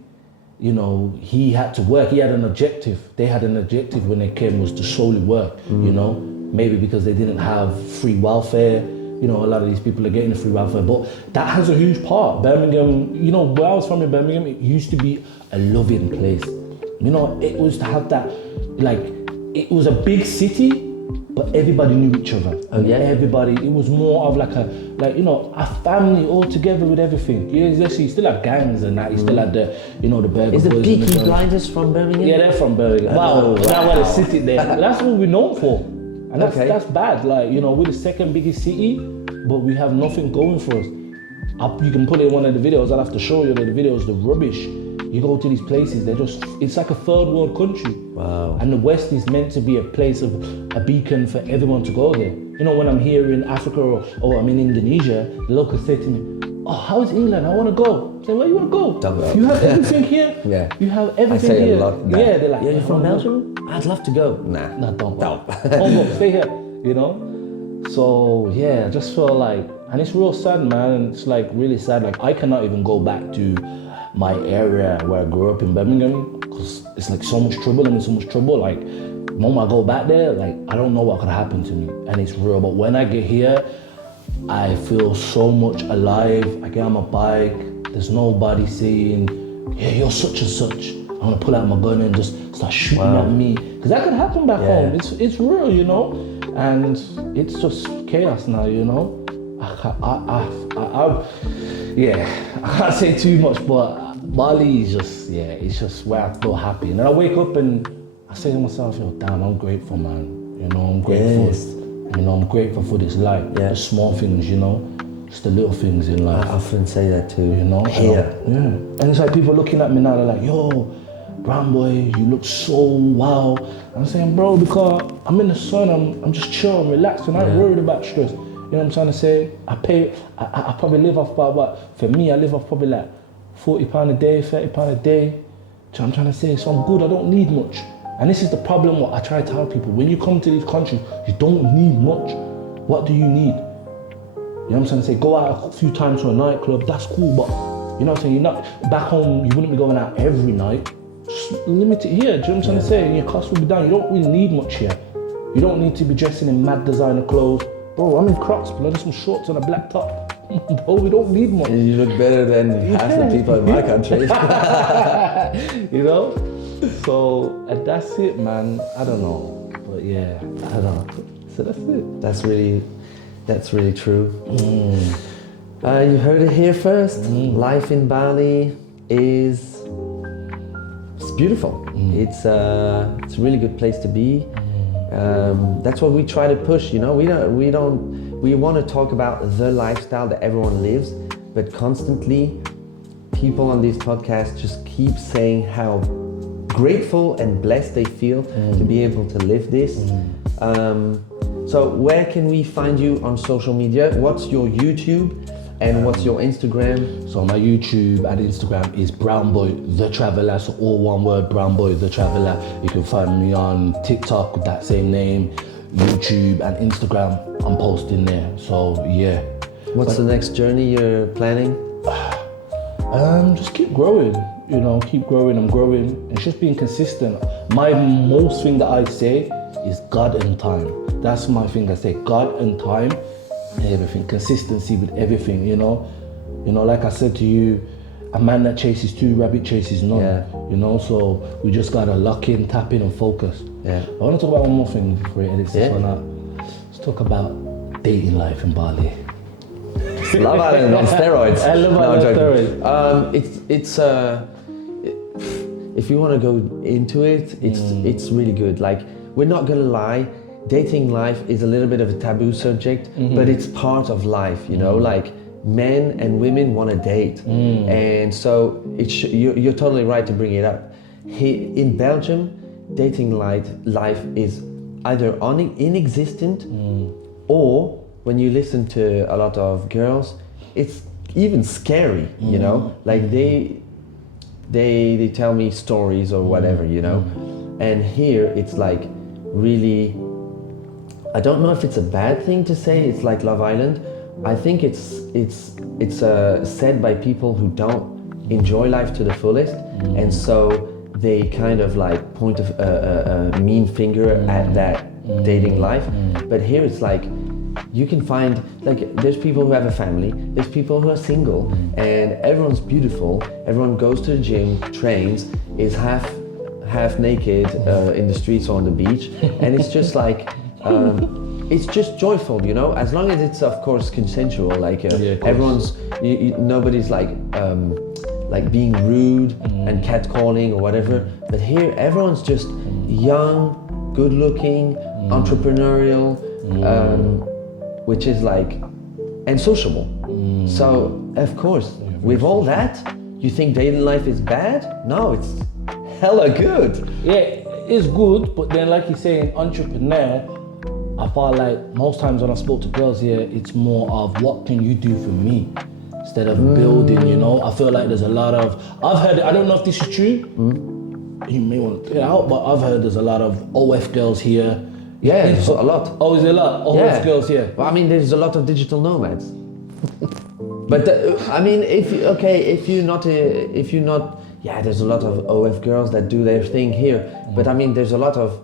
you know, he had to work. He had an objective. They had an objective when they came, was to solely work, you know, maybe because they didn't have free welfare. You know, a lot of these people are getting the free welfare, but that has a huge part. Birmingham, you know, where I was from in Birmingham, it used to be a loving place. You know, it was to have that, like, it was a big city, but everybody knew each other. Oh, yeah? Everybody, it was more of like you know, a family all together with everything. You still have gangs and that, you still have the, you know, the burger Is the boys and Peaky the Blinders from Birmingham? Yeah, they're from Birmingham. Oh, That's why they sit it there. That's what we're known for. And that's bad. Like, you know, we're the second biggest city, but we have nothing going for us. You can put it in one of the videos, I'll have to show you the videos, the rubbish. You go to these places, it's like a third world country. Wow. And the West is meant to be a place of a beacon for everyone to go there. You know, when I'm here in Africa or I'm in Indonesia, the locals say to me, "Oh, how's England? I want to go." I say, "Where you want to go? Don't go. You have everything here. Yeah. You have everything I say here." a lot. Yeah, they're like, "Yeah, you're from "No, no." Belgium? I'd love to go." Nah. No, don't go. Don't. Don't go. Stay here. You know. So yeah, I just feel like, and it's real sad, man. And it's like really sad. Like, I cannot even go back to my area where I grew up in Birmingham because it's like so much trouble. I'm in so much trouble. Like, the moment I go back there, like, I don't know what could happen to me, and it's real. But when I get here, I feel so much alive. I get on my bike. There's nobody saying, "Yeah, you're such and such." I'm gonna pull out my gun and just start shooting at me, because that could happen back home. It's real, you know, and it's just chaos now, you know. I can't say too much, but Bali is just, it's just where I feel happy. And then I wake up and I say to myself, "Yo, damn, I'm grateful, man. You know, I'm grateful. Yes. You know, I'm grateful for this life. The small things, you know, just the little things in life." I often say that too. You know? Here. Yeah. And it's like people looking at me now, they're like, "Yo, brown boy, you look so wow." I'm saying, bro, because I'm in the sun, I'm just chill, I'm relaxed, and I ain't worried about stress. know what I'm trying to say? I probably live off about what? For me, I live off probably like £40 a day, £30 a day. Do you know what I'm trying to say? So I'm good, I don't need much. And this is the problem what I try to tell people. When you come to these countries, you don't need much. What do you need? You know what I'm trying to say? Go out a few times to a nightclub, that's cool, but you know what I'm saying? You're not, back home, you wouldn't be going out every night. Just limit it here, do you know what I'm trying to say? And your cost will be down. You don't really need much here. You don't need to be dressing in mad designer clothes. Bro, I'm in Crocs, bloody some shorts and a black top. Bro, we don't need much. And you look better than half the people in my country. You know? So, and that's it, man. I don't know. But yeah, I don't know. So that's it. That's really true. You heard it here first. Life in Bali is beautiful. It's a really good place to be. That's what we try to push. You know, we want to talk about the lifestyle that everyone lives, but constantly people on these podcasts just keep saying how grateful and blessed they feel to be able to live this. So where can we find you on social media? What's your YouTube and what's your Instagram? So my YouTube and Instagram is Brownboy the Traveller, so all one word, Brownboy the Traveller. You can find me on TikTok with that same name, YouTube and Instagram. I'm posting there, so yeah. What's the next journey you're planning? Just keep growing, you know, keep growing. I'm growing. It's just being consistent. My most thing that I say is God and time. That's my thing. I say God and time and everything. Consistency with everything, you know. You know, like I said to you, a man that chases two, rabbit chases none. Yeah. You know, so we just gotta lock in, tap in and focus. Yeah. I wanna talk about one more thing before we edit this one out. Let's talk about dating life in Bali. Love Island on steroids. I love Island on steroids. It's if you want to go into it, it's really good. Like, we're not gonna lie, dating life is a little bit of a taboo subject, but it's part of life. You know, like men and women want to date, and so you're totally right to bring it up. In Belgium, dating life is either inexistent, or when you listen to a lot of girls, it's even scary, you know? Like they tell me stories or whatever, you know? And here it's like really, I don't know if it's a bad thing to say, it's like Love Island. I think it's said by people who don't enjoy life to the fullest, and so they kind of like point a mean finger at that dating life. But here it's like, you can find, like, there's people who have a family, there's people who are single, and everyone's beautiful, everyone goes to the gym, trains, is half naked in the streets or on the beach, and it's just like, it's just joyful, you know, as long as it's of course consensual, like everyone's, nobody's like being rude and catcalling or whatever, but here everyone's just young, good looking, entrepreneurial, which is like, and sociable. So of course, with all that, you think dating life is bad? No, it's hella good. Yeah, it's good, but then like you're saying, entrepreneur, I feel like most times when I spoke to girls here, it's more of what can you do for me instead of building, you know? I feel like there's a lot of, I've heard, I don't know if this is true, you may want to clear it out, but I've heard there's a lot of OF girls here. Yeah, there's a lot. Oh, is there a lot? OF girls here? Well, I mean, there's a lot of digital nomads. But I mean, if you're not, yeah, there's a lot of OF girls that do their thing here. But I mean, there's a lot of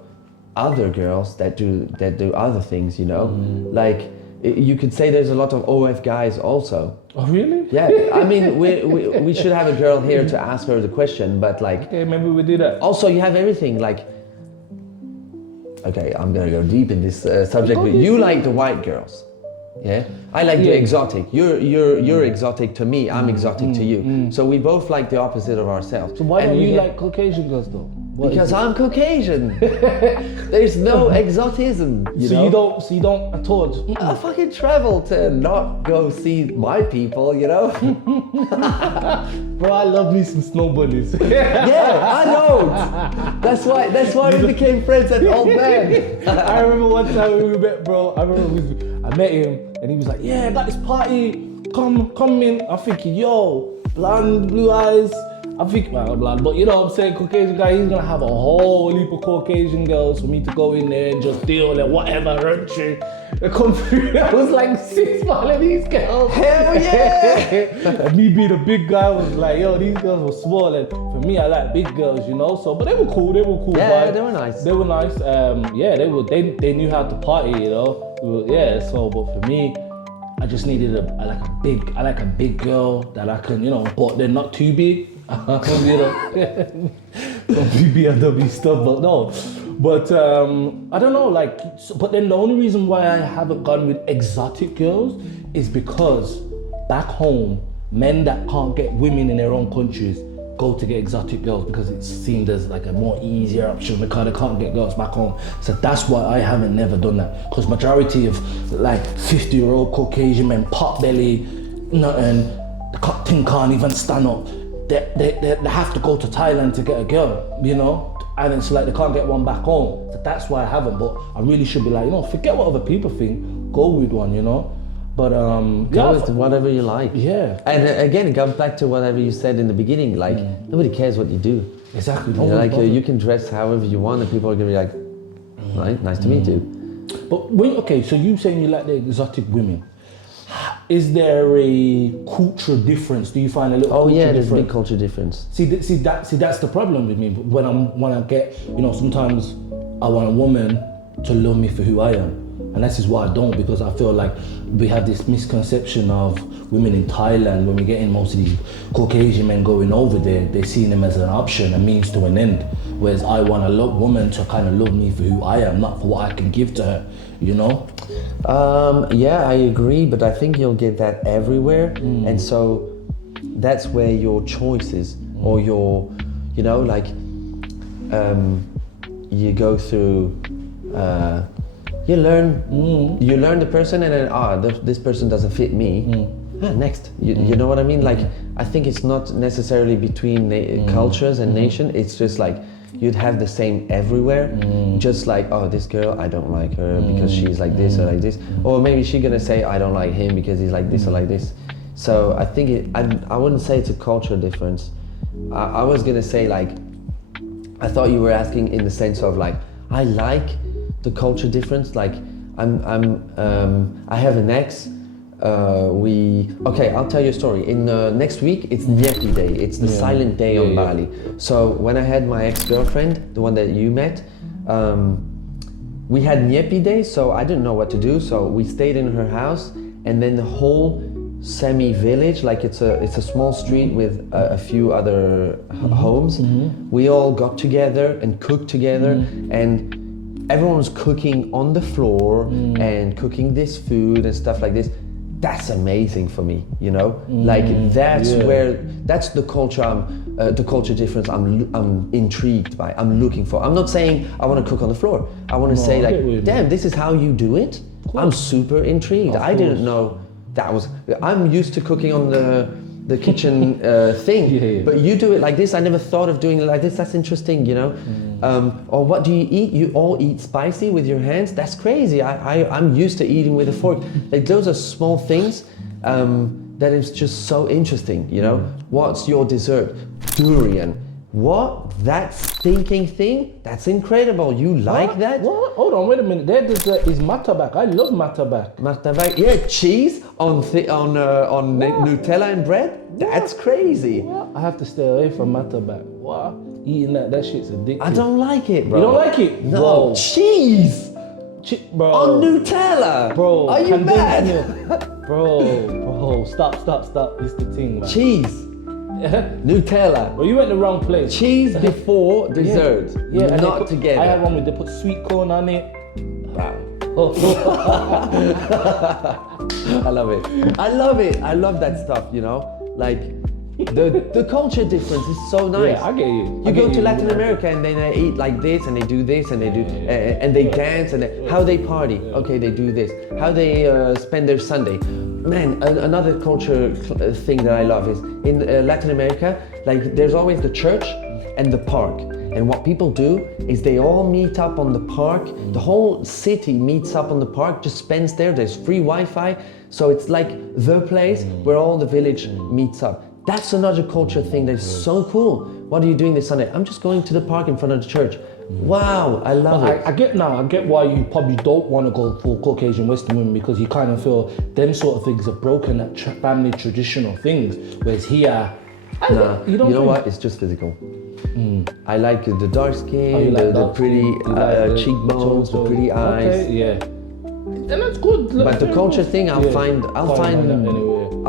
other girls that do other things, you know. Like, you could say there's a lot of OF guys also. Oh, really? Yeah, I mean, we should have a girl here to ask her the question, but like, okay, maybe we do that. Also, you have everything, like, okay, I'm gonna go deep in this subject, but you like the white girls, yeah? I like the exotic. You're exotic to me, I'm exotic to you. So we both like the opposite of ourselves. So why don't you like Caucasian girls though? Because I'm Caucasian. There's no exotism, you know? So you don't at all. I fucking travel to not go see my people, you know? Bro, I love me some snow bunnies. Yeah, I know. That's why we became friends at Old Man. I remember one time we met, bro. I met him. And he was like, yeah, I got this party, come in. I'm thinking, yo, blonde, blue eyes. I think, well, blonde, but you know what I'm saying, Caucasian guy, he's gonna have a whole heap of Caucasian girls for me to go in there and just deal with whatever country. They come through, I was like 6 Balinese girls. Hell yeah! And me being a big guy was like, yo, these girls were small, and for me, I like big girls, you know. So, but they were cool. Yeah, vibe. they were nice. They were nice. Yeah, they knew how to party, you know. Yeah. So, but for me, I just needed I like a big girl that I can, you know, but they're not too big. You know, some BBW stuff, but no. But I don't know, like, but then the only reason why I haven't gone with exotic girls is because back home, men that can't get women in their own countries go to get exotic girls because it's seen as like a more easier option because they can't get girls back home. So that's why I haven't never done that. Because majority of like 50-year-old Caucasian men, pot belly, nothing, the thing can't even stand up. They have to go to Thailand to get a girl, you know? And it's like they can't get one back home. So that's why I haven't, but I really should be like, you know, forget what other people think, go with one, you know? But go with whatever you like. Yeah. And again, it goes back to whatever you said in the beginning, like nobody cares what you do. Exactly. You know, like you can dress however you want and people are gonna be like, right, nice to meet you. But okay, so you saying you like the exotic women. Is there a cultural difference? Do you find a little cultural there's difference? a big culture difference. See, that's the problem with me. When I get, you know, sometimes I want a woman to love me for who I am. And this is why I don't, because I feel like we have this misconception of women in Thailand. When we get in, most of these Caucasian men going over there, they see them as an option, a means to an end. Whereas I want a woman to kind of love me for who I am, not for what I can give to her, you know? Yeah, I agree, but I think you'll get that everywhere. And so that's where your choices or your, you know, like you go through, you learn the person and then, this person doesn't fit me. Next, you know what I mean? Like, I think it's not necessarily between cultures and nation, it's just like, you'd have the same everywhere, just like, oh, this girl, I don't like her because she's like this or like this. Or maybe she's gonna say, I don't like him because he's like this or like this. So I think I wouldn't say it's a cultural difference. I was gonna say, like, I thought you were asking in the sense of like, I like the culture difference. Like, I have an ex. I'll tell you a story. In next week, it's Nyepi Day. It's the silent day on Bali. So when I had my ex-girlfriend, the one that you met, we had Nyepi Day, so I didn't know what to do. So we stayed in her house, and then the whole semi-village, like it's a small street with a few other homes. We all got together and cooked together, and everyone was cooking on the floor and cooking this food and stuff like this. That's amazing for me, you know. Like that's the culture. The culture difference. I'm intrigued by. I'm looking for. I'm not saying I want to cook on the floor. I want to say like, damn, this is how you do it. I'm super intrigued. I didn't know that was. I'm used to cooking on the kitchen thing, but you do it like this. I never thought of doing it like this. That's interesting, you know. Or what do you eat? You all eat spicy with your hands? That's crazy. I'm used to eating with a fork. Like, those are small things that is just so interesting, you know. What's your dessert? Durian. What? That stinking thing? That's incredible. You like that? What? Hold on, wait a minute. Their dessert is martabak. I love martabak. Martabak, yeah, cheese on Nutella and bread? That's crazy. What? I have to stay away from martabak. What? Eating that shit's addictive. I don't like it, bro. You don't like it? No. Bro. Cheese! Bro. On Nutella! Bro. Are you mad? Bro, stop. It's the thing, man. Cheese. Nutella. Well, you went the wrong place. Cheese before dessert. Yeah, not together. I had one with they put sweet corn on it. Wow. I love it. I love that stuff, you know? Like, the culture difference is so nice. Yeah, I get you. You go to Latin America and then they eat like this and they do this and they do and they dance and how they party. Okay, they do this. How they spend their Sunday. Man, another culture thing that I love is in Latin America, like there's always the church and the park. And what people do is they all meet up on the park. The whole city meets up on the park, just spends there. There's free Wi-Fi. So it's like the place where all the village meets up. That's another culture thing that's so cool. What are you doing this Sunday? I'm just going to the park in front of the church. Wow, I love it. I get why you probably don't want to go for Caucasian Western women, because you kind of feel them sort of things have broken that family traditional things. Whereas here, you know what? It's just physical. I like the dark skin, the pretty cheekbones, the pretty eyes. Okay, yeah. And that's good. But the culture thing, I'll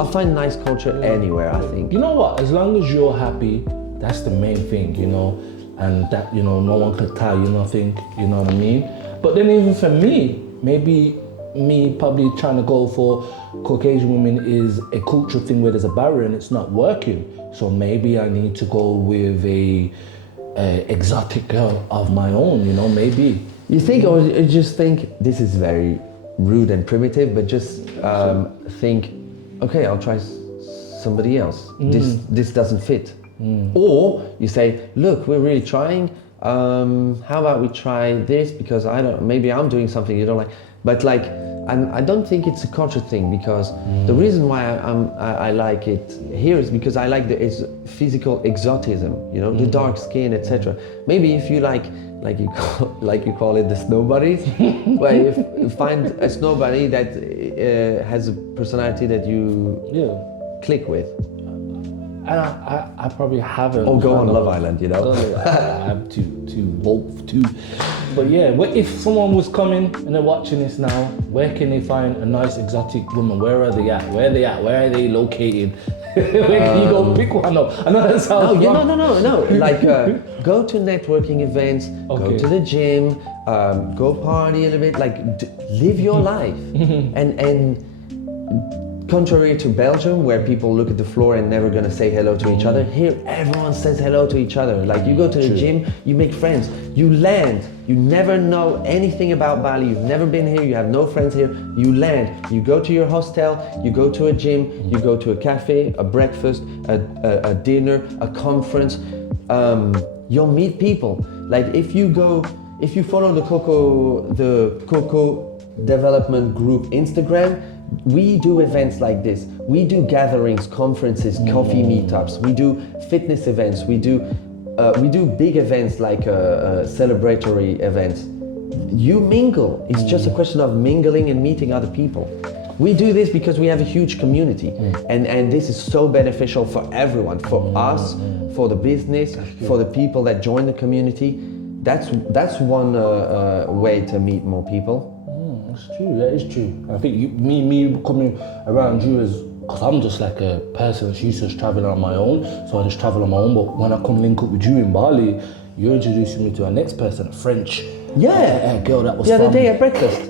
find nice culture anywhere, I think. You know what? As long as you're happy, that's the main thing, you know. And that, you know, no one could tell you nothing, you know what I mean? But then even for me, maybe me probably trying to go for Caucasian women is a cultural thing where there's a barrier and it's not working. So maybe I need to go with a exotic girl of my own, you know, maybe. You think, or you just think, this is very rude and primitive, but just think, okay, I'll try somebody else. This doesn't fit. Or you say, look, we're really trying. How about we try this, because maybe I'm doing something you don't like. But like, I don't think it's a culture thing, because the reason why I like it here is because I like it's physical exotism, you know, the dark skin, etc. Maybe if you like you call it the snow buddies, where you find a snow buddy that has a personality that you click with. And I probably haven't. Or go on Love Island, you know? I have to both too. But yeah, if someone was coming and they're watching this now, where can they find a nice exotic woman? Where are they at? Where are they located? Where can you go pick one up? I know that sounds wrong. No. Like go to networking events, go to the gym, go party a little bit, like live your life. And contrary to Belgium, where people look at the floor and never gonna say hello to each other, here everyone says hello to each other. Like you go to the gym, you make friends, you land, you never know anything about Bali, you've never been here, you have no friends here, you land, you go to your hostel, you go to a gym, you go to a cafe, a breakfast, a dinner, a conference, you'll meet people. Like if you follow the Coco Development Group Instagram, we do events like this. We do gatherings, conferences, coffee meetups. We do fitness events. We do big events like celebratory events. You mingle. It's just a question of mingling and meeting other people. We do this because we have a huge community, and this is so beneficial for everyone, for us, for the business, for the people that join the community. That's one way to meet more people. That's true, that is true. I think me coming around you is because I'm just like a person that's used to just traveling on my own, so I just travel on my own. But when I come link up with you in Bali, you're introducing me to our next person, a French girl that was the other from day at breakfast.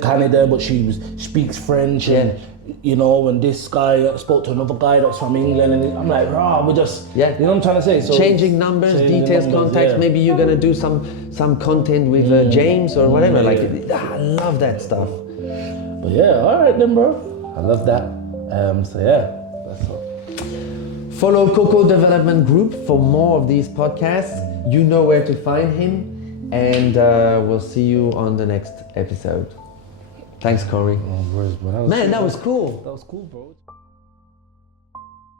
Canada, but she speaks French, and you know, and this guy spoke to another guy that was from England, and I'm like, we're just, you know what I'm trying to say? So changing numbers, details, contacts. Maybe you're gonna do some content with James or whatever. I love that stuff. But yeah, all right then, bro. I love that. So yeah, that's all. Follow Coco Development Group for more of these podcasts. You know where to find him, and we'll see you on the next episode. Thanks, Corey. Man, that was cool. That was cool, bro.